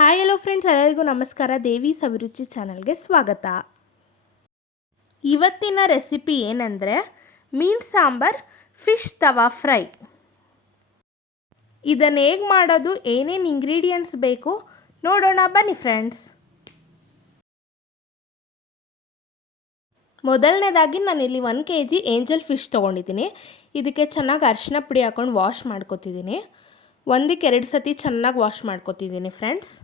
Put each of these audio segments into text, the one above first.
Hi hello friends, ಎಲ್ಲರಿಗೂ ನಮಸ್ಕಾರ. ದೇವಿ ಸವಿರುಚಿ ಚಾನಲ್ಗೆ ಸ್ವಾಗತ. ಇವತ್ತಿನ ರೆಸಿಪಿ ಏನಂದರೆ ಮೀನು ಸಾಂಬಾರ್ ಫಿಶ್ ತವಾ ಫ್ರೈ. ಇದನ್ನು ಹೇಗೆ ಮಾಡೋದು, ಏನೇನು ಇಂಗ್ರೀಡಿಯೆಂಟ್ಸ್ ಬೇಕು ನೋಡೋಣ ಬನ್ನಿ ಫ್ರೆಂಡ್ಸ್. ಮೊದಲನೇದಾಗಿ ನಾನಿಲ್ಲಿ 1 kg ಏಂಜಲ್ ಫಿಶ್ ತೊಗೊಂಡಿದ್ದೀನಿ. ಇದಕ್ಕೆ ಚೆನ್ನಾಗಿ ಅರಿಶಿನ ಪುಡಿ ಹಾಕೊಂಡು ವಾಶ್ ಮಾಡ್ಕೊತಿದ್ದೀನಿ. 1-2 ಸತಿ ಚೆನ್ನಾಗಿ ವಾಶ್ ಮಾಡ್ಕೊತಿದ್ದೀನಿ ಫ್ರೆಂಡ್ಸ್.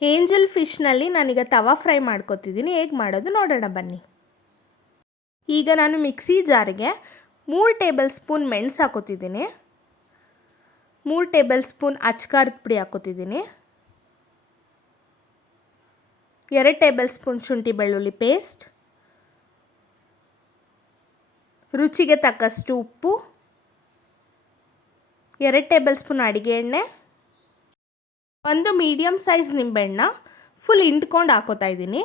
ಏಂಜಲ್ ಫಿಶ್ನಲ್ಲಿ ನಾನೀಗ ತವಾ ಫ್ರೈ ಮಾಡ್ಕೊತಿದ್ದೀನಿ. ಹೇಗೆ ಮಾಡೋದು ನೋಡೋಣ ಬನ್ನಿ. ಈಗ ನಾನು ಮಿಕ್ಸಿ ಜಾರಿಗೆ 3 ಟೇಬಲ್ ಸ್ಪೂನ್ ಮೆಣಸು ಹಾಕೋತಿದ್ದೀನಿ, 3 ಟೇಬಲ್ ಸ್ಪೂನ್ ಅಚ್ಕಾರದ ಪುಡಿ ಹಾಕೋತಿದ್ದೀನಿ, 2 ಟೇಬಲ್ ಸ್ಪೂನ್ ಶುಂಠಿ ಬೆಳ್ಳುಳ್ಳಿ ಪೇಸ್ಟ್, ರುಚಿಗೆ ತಕ್ಕಷ್ಟು ಉಪ್ಪು, 2 ಟೇಬಲ್ ಸ್ಪೂನ್ ಅಡಿಗೆ ಎಣ್ಣೆ, 1 ಮೀಡಿಯಮ್ ಸೈಜ್ ನಿಂಬೆಹಣ್ಣ ಫುಲ್ ಹಿಂಡ್ಕೊಂಡು ಹಾಕೋತಾ ಇದ್ದೀನಿ,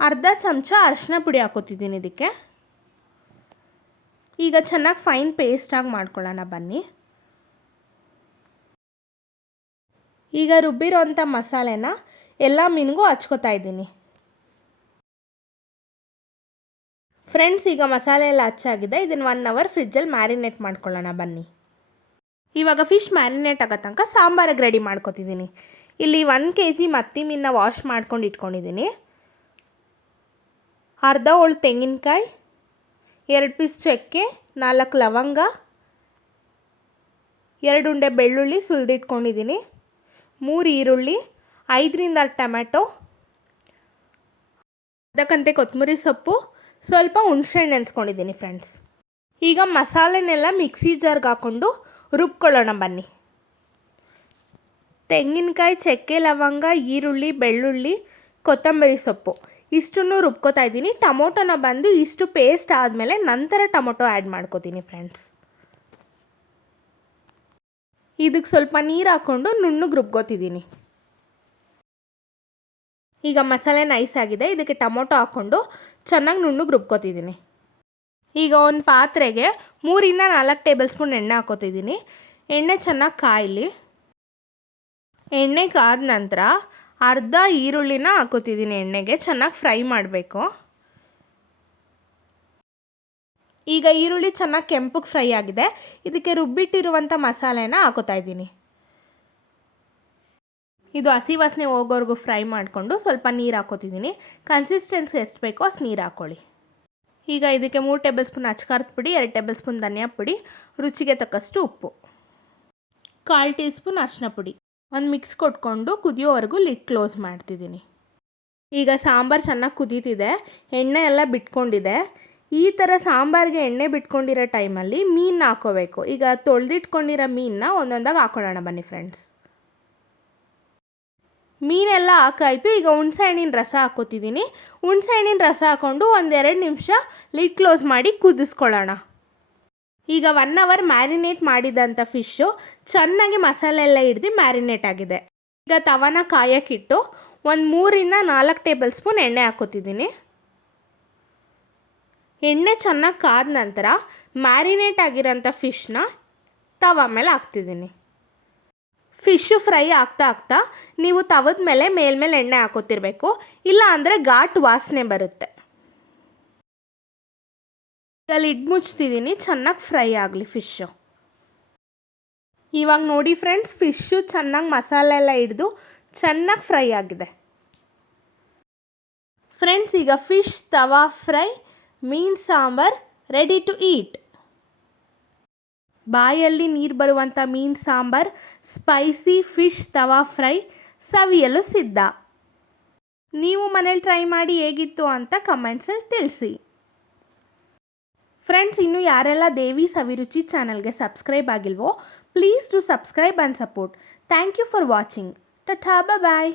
ಅರ್ಧ ಚಮಚ ಅರಿಶಿನ ಪುಡಿ ಹಾಕೋತಿದ್ದೀನಿ ಇದಕ್ಕೆ. ಈಗ ಚೆನ್ನಾಗಿ ಫೈನ್ ಪೇಸ್ಟಾಗಿ ಮಾಡ್ಕೊಳ್ಳೋಣ ಬನ್ನಿ. ಈಗ ರುಬ್ಬಿರೋಂಥ ಮಸಾಲೆನ ಎಲ್ಲ ಮೀನಿಗೂ ಹಚ್ಕೋತಾ ಇದ್ದೀನಿ ಫ್ರೆಂಡ್ಸ್. ಈಗ ಮಸಾಲೆ ಎಲ್ಲ ಹಚ್ಚಾಗಿದೆ. ಇದನ್ನು 1 ಅವರ್ ಫ್ರಿಜ್ಜಲ್ಲಿ ಮ್ಯಾರಿನೇಟ್ ಮಾಡ್ಕೊಳ್ಳೋಣ ಬನ್ನಿ. ಇವಾಗ ಫಿಶ್ ಮ್ಯಾರಿನೇಟ್ ಆಗೋ ತನಕ ಸಾಂಬಾರಿಗೆ ರೆಡಿ ಮಾಡ್ಕೊತಿದ್ದೀನಿ. ಇಲ್ಲಿ 1 kg ಮತ್ತಿ ಮೀನನ್ನ ವಾಶ್ ಮಾಡ್ಕೊಂಡು ಇಟ್ಕೊಂಡಿದ್ದೀನಿ. ಅರ್ಧ ಹೋಳು ತೆಂಗಿನಕಾಯಿ, 2 ಪೀಸ್ ಚಕ್ಕೆ, 4 ಲವಂಗ, 2 ಉಂಡೆ ಬೆಳ್ಳುಳ್ಳಿ ಸುಲಿದಿಟ್ಕೊಂಡಿದ್ದೀನಿ, 3 ಈರುಳ್ಳಿ, 5-6 ಟೊಮೆಟೊ, ಅರ್ಧಕ್ಕಂತೆ ಕೊತ್ತಂಬರಿ ಸೊಪ್ಪು, ಸ್ವಲ್ಪ ಹುಣಸೆಹಣ್ಣು ನೆನೆಸ್ಕೊಂಡಿದ್ದೀನಿ ಫ್ರೆಂಡ್ಸ್. ಈಗ ಮಸಾಲೆನೆಲ್ಲ ಮಿಕ್ಸಿ ಜಾರ್ಗೆ ಹಾಕ್ಕೊಂಡು ರುಬ್ಕೊಳ್ಳೋಣ ಬನ್ನಿ. ತೆಂಗಿನಕಾಯಿ, ಚಕ್ಕೆ, ಲವಂಗ, ಈರುಳ್ಳಿ, ಬೆಳ್ಳುಳ್ಳಿ, ಕೊತ್ತಂಬರಿ ಸೊಪ್ಪು ಇಷ್ಟನ್ನು ರುಬ್ಕೋತಾ ಇದ್ದೀನಿ. ಟೊಮೊಟೊನ ಬಂದು ಇಷ್ಟು ಪೇಸ್ಟ್ ಆದಮೇಲೆ ನಂತರ ಟೊಮೊಟೊ ಆ್ಯಡ್ ಮಾಡ್ಕೋತೀನಿ ಫ್ರೆಂಡ್ಸ್. ಇದಕ್ಕೆ ಸ್ವಲ್ಪ ನೀರು ಹಾಕ್ಕೊಂಡು ನುಣ್ಣಗೆ ರುಬ್ಕೋತಿದ್ದೀನಿ. ಈಗ ಮಸಾಲೆ ನೈಸ್ ಆಗಿದೆ. ಇದಕ್ಕೆ ಟೊಮೊಟೊ ಹಾಕ್ಕೊಂಡು ಚೆನ್ನಾಗಿ ನುಣ್ಣಗೆ ರುಬ್ಕೋತಿದ್ದೀನಿ. ಈಗ ಒಂದು ಪಾತ್ರೆಗೆ 3-4 ಟೇಬಲ್ ಸ್ಪೂನ್ ಎಣ್ಣೆ ಹಾಕೋತಿದ್ದೀನಿ. ಎಣ್ಣೆ ಚೆನ್ನಾಗಿ ಕಾಯಲಿ. ಎಣ್ಣೆ ಕಾದ ನಂತರ ಅರ್ಧ ಈರುಳ್ಳಿನ ಹಾಕೋತಿದ್ದೀನಿ ಎಣ್ಣೆಗೆ. ಚೆನ್ನಾಗಿ ಫ್ರೈ ಮಾಡಬೇಕು. ಈಗ ಈರುಳ್ಳಿ ಚೆನ್ನಾಗಿ ಕೆಂಪಗೆ ಫ್ರೈ ಆಗಿದೆ. ಇದಕ್ಕೆ ರುಬ್ಬಿಟ್ಟಿರುವಂಥ ಮಸಾಲೆನ ಹಾಕೋತಾ ಇದ್ದೀನಿ. ಇದು ಹಸಿ ವಾಸನೆ ಹೋಗೋವರೆಗೂ ಫ್ರೈ ಮಾಡಿಕೊಂಡು ಸ್ವಲ್ಪ ನೀರು ಹಾಕೋತಿದ್ದೀನಿ. ಕನ್ಸಿಸ್ಟೆನ್ಸಿ ಎಷ್ಟು ಬೇಕೋ ಅಷ್ಟು ನೀರು ಹಾಕ್ಕೊಳ್ಳಿ. ಈಗ ಇದಕ್ಕೆ 3 ಟೇಬಲ್ ಸ್ಪೂನ್ ಅಚ್ಕಾರದ ಪುಡಿ, 2 ಟೇಬಲ್ ಸ್ಪೂನ್ ಧನಿಯಾ ಪುಡಿ, ರುಚಿಗೆ ತಕ್ಕಷ್ಟು ಉಪ್ಪು, 1/4 ಟೀ ಸ್ಪೂನ್ ಅರಿಶಿನ ಪುಡಿ, ಒಂದು ಮಿಕ್ಸ್ ಕೊಟ್ಕೊಂಡು ಕುದಿಯೋವರೆಗೂ ಲಿಡ್ ಕ್ಲೋಸ್ ಮಾಡ್ತಿದ್ದೀನಿ. ಈಗ ಸಾಂಬಾರು ಚೆನ್ನಾಗಿ ಕುದೀತಿದೆ, ಎಣ್ಣೆ ಎಲ್ಲ ಬಿಟ್ಕೊಂಡಿದೆ. ಈ ಥರ ಸಾಂಬಾರಿಗೆ ಎಣ್ಣೆ ಬಿಟ್ಕೊಂಡಿರೋ ಟೈಮಲ್ಲಿ ಮೀನು ಹಾಕೋಬೇಕು. ಈಗ ತೊಳೆದಿಟ್ಕೊಂಡಿರೋ ಮೀನನ್ನ ಒಂದೊಂದಾಗಿ ಹಾಕೊಳ್ಳೋಣ ಬನ್ನಿ ಫ್ರೆಂಡ್ಸ್. ಮೀನೆಲ್ಲ ಹಾಕಾಯಿತು. ಈಗ ಹುಣಸೆಹಣ್ಣಿನ ರಸ ಹಾಕೋತಿದ್ದೀನಿ. ಹುಣಸೆಹಣ್ಣಿನ ರಸ ಹಾಕ್ಕೊಂಡು 1-2 ನಿಮಿಷ ಲಿಡ್ ಕ್ಲೋಸ್ ಮಾಡಿ ಕುದಿಸ್ಕೊಳ್ಳೋಣ. ಈಗ 1 ಅವರ್ ಮ್ಯಾರಿನೇಟ್ ಮಾಡಿದಂಥ ಫಿಶ್ಶು ಚೆನ್ನಾಗಿ ಮಸಾಲೆ ಎಲ್ಲ ಹಿಡ್ದು ಮ್ಯಾರಿನೇಟ್ ಆಗಿದೆ. ಈಗ ತವಾನ ಕಾಯಕ್ಕಿಟ್ಟು 3-4 ಟೇಬಲ್ ಸ್ಪೂನ್ ಎಣ್ಣೆ ಹಾಕೋತಿದ್ದೀನಿ. ಎಣ್ಣೆ ಚೆನ್ನಾಗಿ ಕಾದ ನಂತರ ಮ್ಯಾರಿನೇಟ್ ಆಗಿರೋಂಥ ಫಿಶ್ನ ತವಾ ಮೇಲೆ ಹಾಕ್ತಿದ್ದೀನಿ. ಫಿಶ್ಶು ಫ್ರೈ ಆಗ್ತಾ ನೀವು ತವದ ಮೇಲೆ ಮೇಲ್ಮೇಲೆ ಎಣ್ಣೆ ಹಾಕೋತಿರ್ಬೇಕು, ಇಲ್ಲ ಅಂದರೆ ಘಾಟ್ ವಾಸನೆ ಬರುತ್ತೆ. ಈಗ ಲಿಡ್ ಮುಚ್ತಿದ್ದೀನಿ, ಚೆನ್ನಾಗಿ ಫ್ರೈ ಆಗಲಿ ಫಿಶ್ಶು. ಇವಾಗ ನೋಡಿ ಫ್ರೆಂಡ್ಸ್, ಫಿಶ್ಶು ಚೆನ್ನಾಗಿ ಮಸಾಲೆ ಎಲ್ಲ ಹಿಡಿದು ಚೆನ್ನಾಗಿ ಫ್ರೈ ಆಗಿದೆ. ಫ್ರೆಂಡ್ಸ್, ಈಗ ಫಿಶ್ ತವಾ ಫ್ರೈ ಮೀನು ಸಾಂಬಾರ್ ರೆಡಿ ಟು ಈಟ್. ಬಾಯಲ್ಲಿ ನೀರು ಬರುವಂಥ ಮೀನು ಸಾಂಬಾರ್, ಸ್ಪೈಸಿ ಫಿಶ್ ತವಾ ಫ್ರೈ ಸವಿಯಲು ಸಿದ್ಧ. ನೀವು ಮನೇಲಿ ಟ್ರೈ ಮಾಡಿ ಹೇಗಿತ್ತು ಅಂತ ಕಮೆಂಟ್ಸಲ್ಲಿ ತಿಳಿಸಿ. ಫ್ರೆಂಡ್ಸ್, ಇನ್ನು ಯಾರೆಲ್ಲ ದೇವಿ ಸವಿರುಚಿ ಚಾನಲ್ಗೆ ಸಬ್ಸ್ಕ್ರೈಬ್ ಆಗಿಲ್ವೋ please to subscribe and support. Thank you for watching. Tata, bye.